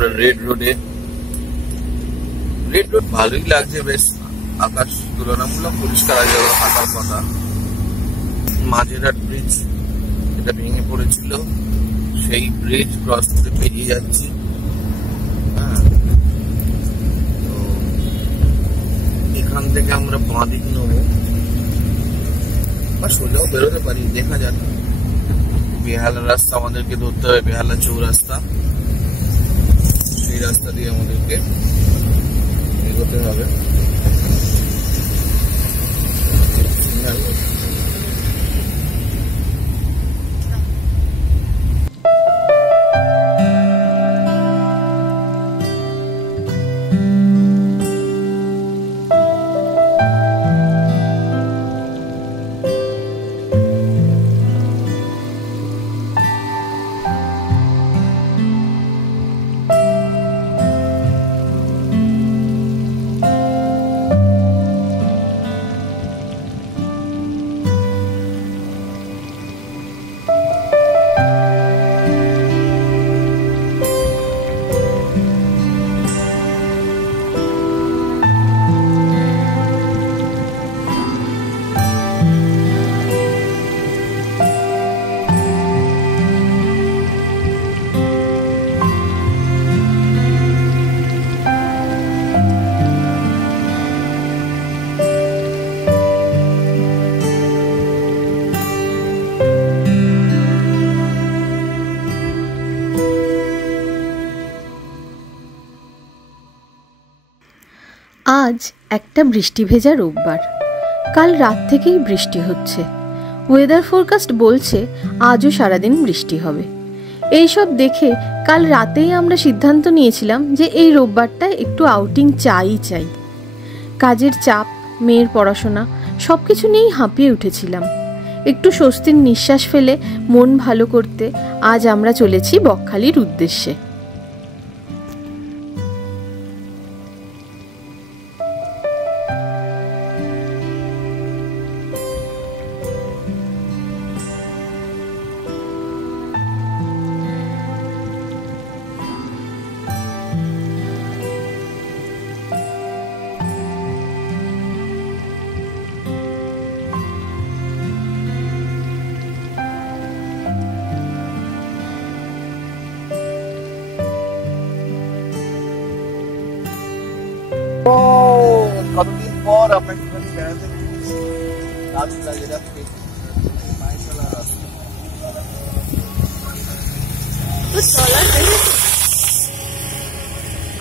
আমরা রেড রোডে। Red road ভালোই লাগছে, বেশ আকাশ তুলনামূলক পরিষ্কার আছে হাঁটার কথা। মাঝেরহাট ব্রিজ এটা ভেঙে পড়েছিল, সেই ব্রিজ ক্রস করে পেরিয়ে যাচ্ছি। তো এখান থেকে আমরা বাঁ দিক নেবো বা সোজাও বেরোতে পারি, দেখা যাক। বেহালা রাস্তা আমাদেরকে ধরতে হবে, বেহালা চৌরাস্তা, সেই রাস্তা দিয়ে আমাদেরকে এগোতে হবে। আজ একটা বৃষ্টি ভেজা রোববার। কাল রাত থেকেই বৃষ্টি হচ্ছে। ওয়েদার ফোরকাস্ট বলছে আজও সারাদিন বৃষ্টি হবে। এইসব দেখে কাল রাতেই আমরা সিদ্ধান্ত নিয়েছিলাম যে এই রোববারটা একটু আউটিং চাই। কাজের চাপ, মেয়ের পড়াশোনা সব কিছু নিয়েই হাঁপিয়ে উঠেছিলাম। একটু স্বস্তির নিঃশ্বাস ফেলে মন ভালো করতে আজ আমরা চলেছি বকখালির উদ্দেশ্যে। কতদিন পর আপনাকে বেড়াতে দারুণ লাগে।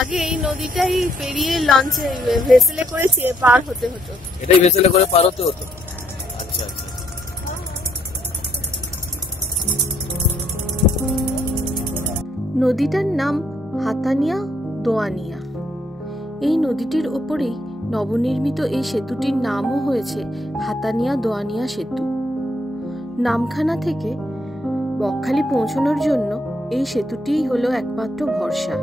আগে এই নদীটাই পেরিয়ে লঞ্চে ভেসেলে করে পার হতে হতো। এটাই ভেসেলে করে পার হতে হতো। আচ্ছা আচ্ছা। নদীটার নাম হাতানিয়া দোয়ানিয়া। এই নদীটির ওপরেই নবনির্মিত এই সেতুটির নামও হয়েছে হাতানিয়া দোয়ানিয়া সেতু। নামখানা থেকে বকখালি পৌঁছানোর জন্য এই সেতুটিই হলো একমাত্র ভরসা।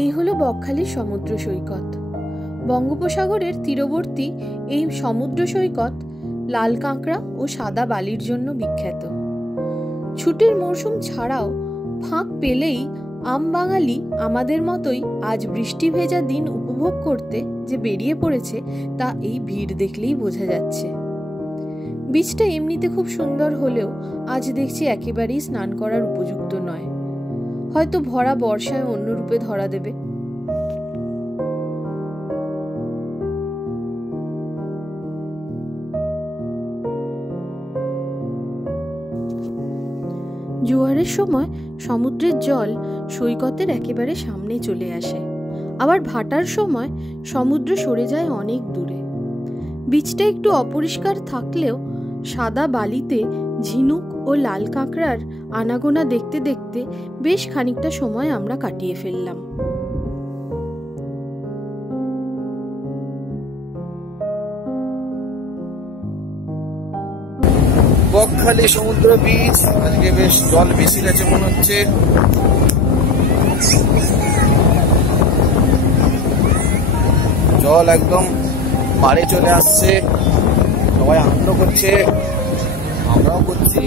এই হলো বকখালির সমুদ্র সৈকত। বঙ্গোপসাগরের তীরবর্তী এই সমুদ্র সৈকত লাল কাঁকড়া ও সাদা বালির জন্য বিখ্যাত। ছুটির মরশুম ছাড়াও ফাঁক পেলেই আম বাঙালি আমাদের মতোই আজ বৃষ্টি ভেজা দিন উপভোগ করতে যে বেরিয়ে পড়েছে তা এই ভিড় দেখলেই বোঝা যাচ্ছে। বীচটা এমনিতে খুব সুন্দর হলেও আজ দেখছি একেবারেই স্নান করার উপযুক্ত নয়। হয়তো ভরা বর্ষায় অন্য রূপে ধরা দেবে। জোয়ারের সময় সমুদ্রের জল সৈকতের একেবারে সামনে চলে আসে, আবার ভাটার সময় সমুদ্র সরে যায় অনেক দূরে। বীচটা একটু অপরিষ্কার থাকলেও সাদা বালিতে ঝিনুক ও লাল কাঁকড়ার আনাগোনা দেখতে দেখতে বেশ খানিকটা সময় আমরা কাটিয়ে ফেললাম। বকখালি সমুদ্র বীচ আজকে বেশ জল বেশি গেছে মনে হচ্ছে। জল একদম পাড়ে চলে আসছে, সবাই আনন্দ করছে, আমরাও করছি।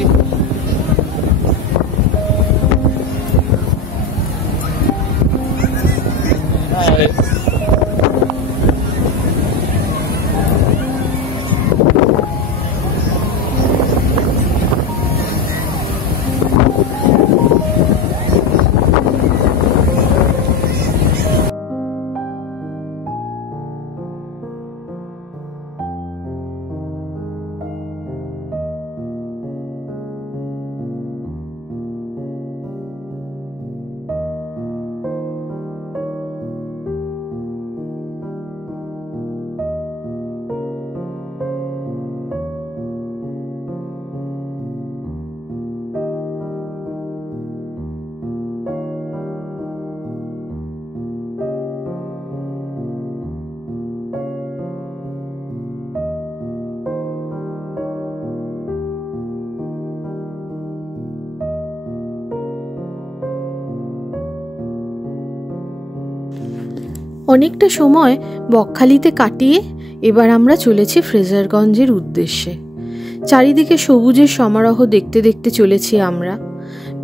অনেকটা সময় বকখালিতে কাটিয়ে এবার আমরা চলেছি ফ্রেজারগঞ্জের উদ্দেশ্যে। চারিদিকে সবুজের সমারোহ দেখতে দেখতে চলেছি আমরা।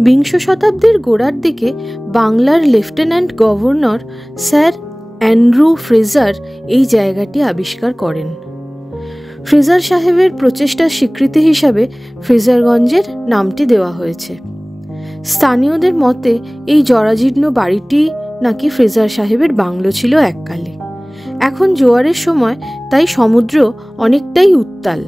বিংশ শতাব্দীর গোড়ার দিকে বাংলার lieutenant governor sir Andrew Fraser এই জায়গাটি আবিষ্কার করেন। ফ্রেজার সাহেবের প্রচেষ্টার স্বীকৃতি হিসাবে ফ্রেজারগঞ্জের নামটি দেওয়া হয়েছে। স্থানীয়দের মতে এই জরাজীর্ণ বাড়িটি নাকি ফ্রেজার সাহেবের বাংলো ছিল এককালে। এখন জোয়ারের সময় তাই সমুদ্র অনেকটাই উত্তাল।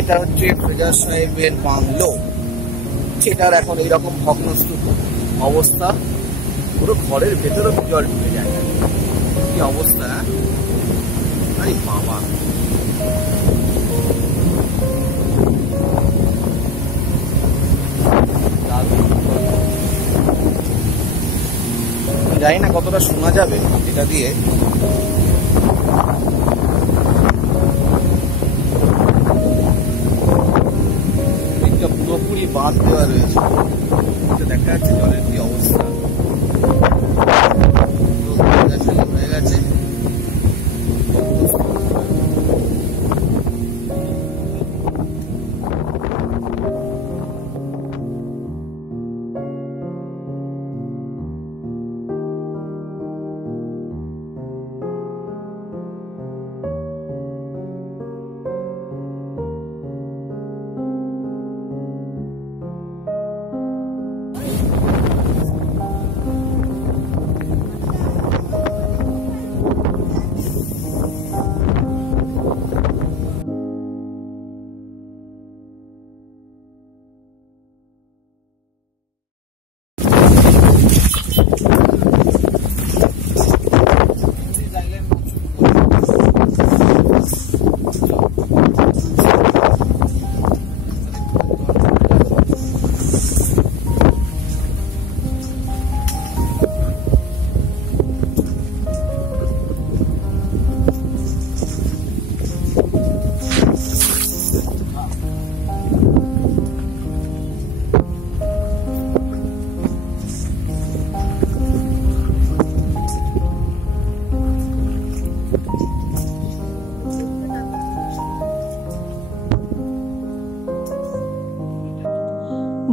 এটা হচ্ছে ফ্রেজার সাহেবের বাংলো, সেটার এখন এইরকম ভগ্নস্তূপ অবস্থা। পুরো ঘরের ভেতরে জল ঢুকে যায়, কি অবস্থা! আরে বাবা, জানি না কতটা শোনা যাবে এটা দিয়ে। পুরোপুরি বাঁধ দেওয়া রয়েছে, দেখা যাচ্ছে জলের কি অবস্থা হয়ে গেছে।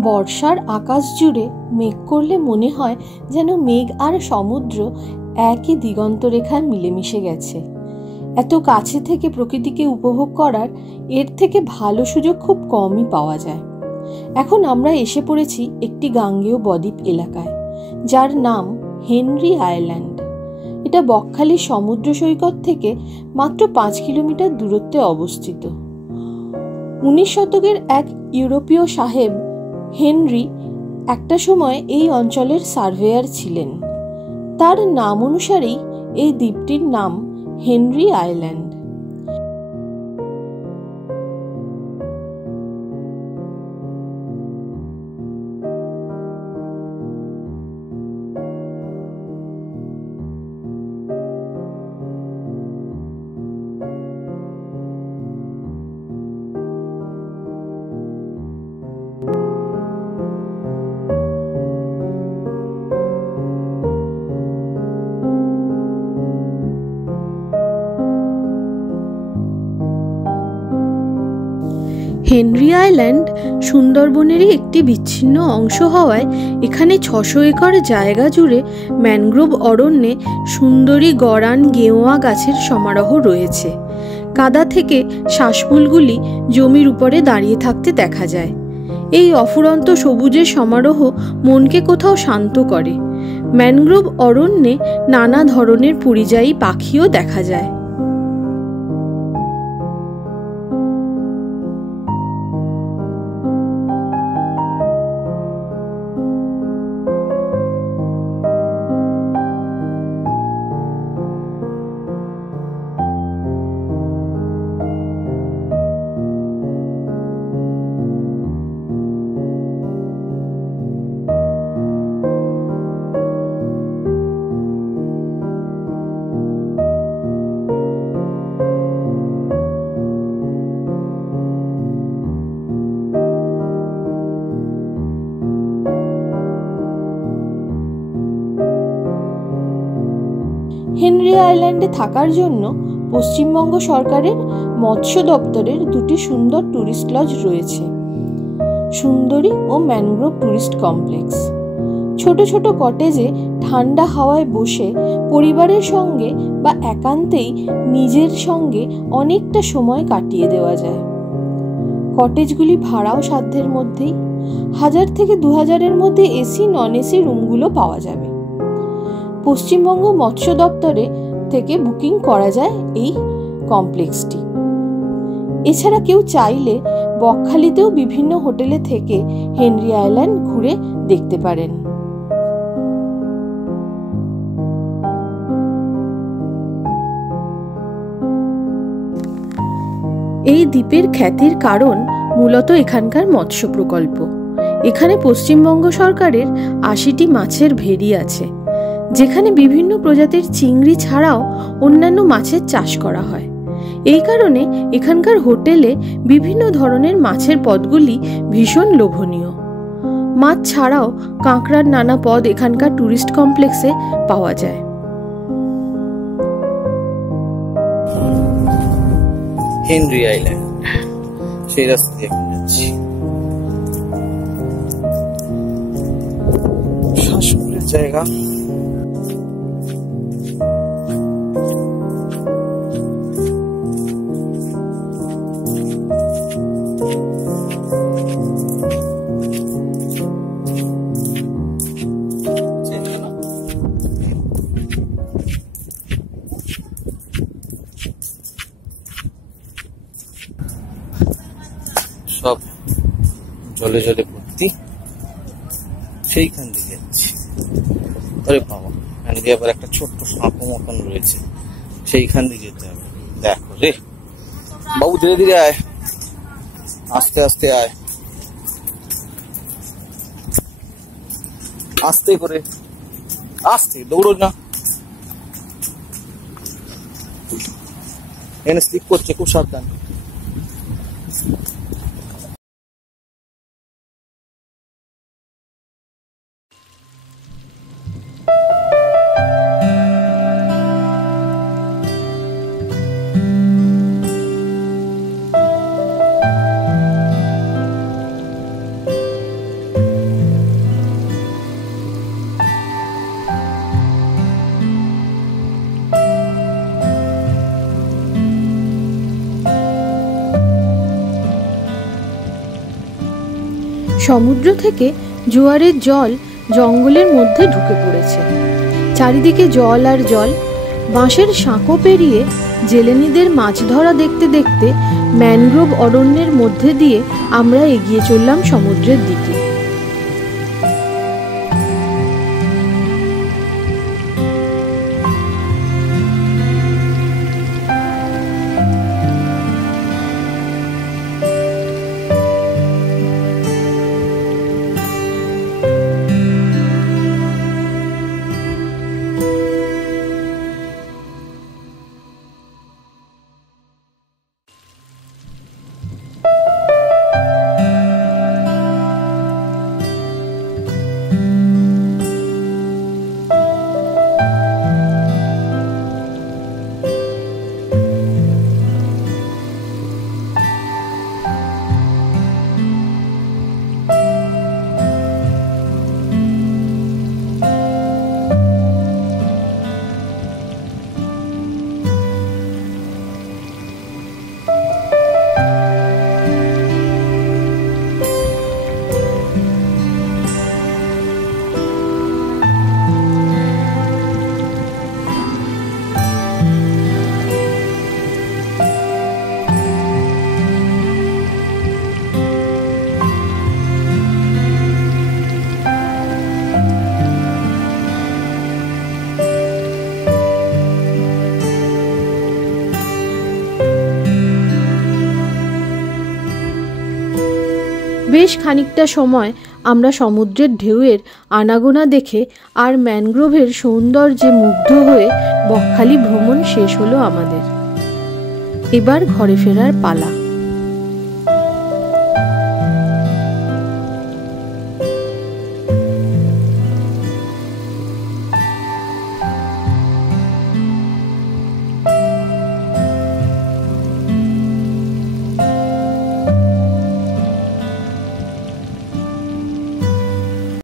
বর্ষার আকাশ জুড়ে মেঘ করলে মনে হয় যেন মেঘ আর সমুদ্র একই দিগন্তরেখায় মিলেমিশে গেছে। এত কাছে থেকে প্রকৃতিকে উপভোগ করার এর থেকে ভালো সুযোগ খুব কমই পাওয়া যায়। এখন আমরা এসে পড়েছি একটি গাঙ্গেয় বদ্বীপ এলাকায়, যার নাম হেনরি আইল্যান্ড। এটা বকখালি সমুদ্র সৈকত থেকে মাত্র 5 কিলোমিটার দূরত্বে অবস্থিত। 19 শতকের এক ইউরোপীয় সাহেব হেনরি একটা সময় এই অঞ্চলের সার্ভেয়ার ছিলেন। তার নাম অনুসারেই এই দ্বীপটির নাম হেনরি আইল্যান্ড। হেনরি আইল্যান্ড সুন্দরবনেরই একটি বিচ্ছিন্ন অংশ হওয়ায় এখানে 600 একর জায়গা জুড়ে ম্যানগ্রোভ অরণ্যে সুন্দরী গরান গেওয়া গাছের সমারোহ রয়েছে। কাদা থেকে শ্বাসমূলগুলি জমির উপরে দাঁড়িয়ে থাকতে দেখা যায়। এই অফুরন্ত সবুজের সমারোহ মনকে কোথাও শান্ত করে। ম্যানগ্রোভ অরণ্যে নানা ধরনের পরিযায়ী পাখিও দেখা যায়। হেনরি আইল্যান্ডে থাকার জন্য পশ্চিমবঙ্গ সরকারের মৎস্য দপ্তরের দুটি সুন্দর ট্যুরিস্ট লজ রয়েছে, সুন্দরী ও ম্যানগ্রোভ ট্যুরিস্ট কমপ্লেক্স। ছোট ছোট কটেজে ঠান্ডা হাওয়ায় বসে পরিবারের সঙ্গে বা একান্তেই নিজের সঙ্গে অনেকটা সময় কাটিয়ে দেওয়া যায়। কটেজগুলি ভাড়াও সাধ্যের মধ্যেই, 1000 থেকে 2000-এর মধ্যে এসি নন এসি রুমগুলো পাওয়া যাবে। পশ্চিমবঙ্গ মৎস্য দপ্তরে থেকে বুকিং করা যায় এই কমপ্লেক্সটি। এছাড়া কেউ চাইলে বকখালিতেও বিভিন্ন হোটেলে থেকে হেনরি আইল্যান্ড ঘুরে দেখতে পারেন। এই দ্বীপের খ্যাতির কারণ মূলত এখানকার মৎস্য প্রকল্প। এখানে পশ্চিমবঙ্গ সরকারের 80টি মাছের ভেড়ি আছে, যেখানে বিভিন্ন প্রজাতির চিংড়ি ছাড়াও অন্যান্য মাছের চাষ করা হয়। এই কারণে এখানকার হোটেলে বিভিন্ন ধরনের মাছের পদগুলি ভীষণ লোভনীয়। মাছ ছাড়াও কাঁকড়ার নানা পদ এখানকার ট্যুরিস্ট কমপ্লেক্সে পাওয়া যায়। হেনরি আইল্যান্ড, সেই রাস্তা দিয়ে যাচ্ছি। শ্বাসমূলের জায়গা। সব জলে জলে ভর্তি, সেইখান দিয়ে যাচ্ছি। আরে বাবা, এখান দিয়ে আবার একটা ছোট্ট সাঁকো মতন রয়েছে, সেইখান দিয়ে যেতে হবে। দেখো রে বাবু, ধীরে ধীরে আয়, আস্তে আস্তে আয়, আস্তে করে, আস্তে, দৌড়ো না। এনে স্লিপ করছে, খুব সাবধান। সমুদ্র থেকে জোয়ারের জল জঙ্গলের মধ্যে ঢুকে পড়েছে। চারিদিকে জল আর জল, বাঁশের সাঁকো পেরিয়ে জেলেনিদের মাছ ধরা দেখতে দেখতে ম্যানগ্রোভ অরণ্যের মধ্যে দিয়ে আমরা এগিয়ে চললাম সমুদ্রের দিকে। বেশ খানিকটা সময় আমরা সমুদ্রের ঢেউয়ের আনাগোনা দেখে আর ম্যানগ্রোভের সৌন্দর্যে মুগ্ধ হয়ে বকখালি ভ্রমণ শেষ হলো আমাদের। এবার ঘরে ফেরার পালা।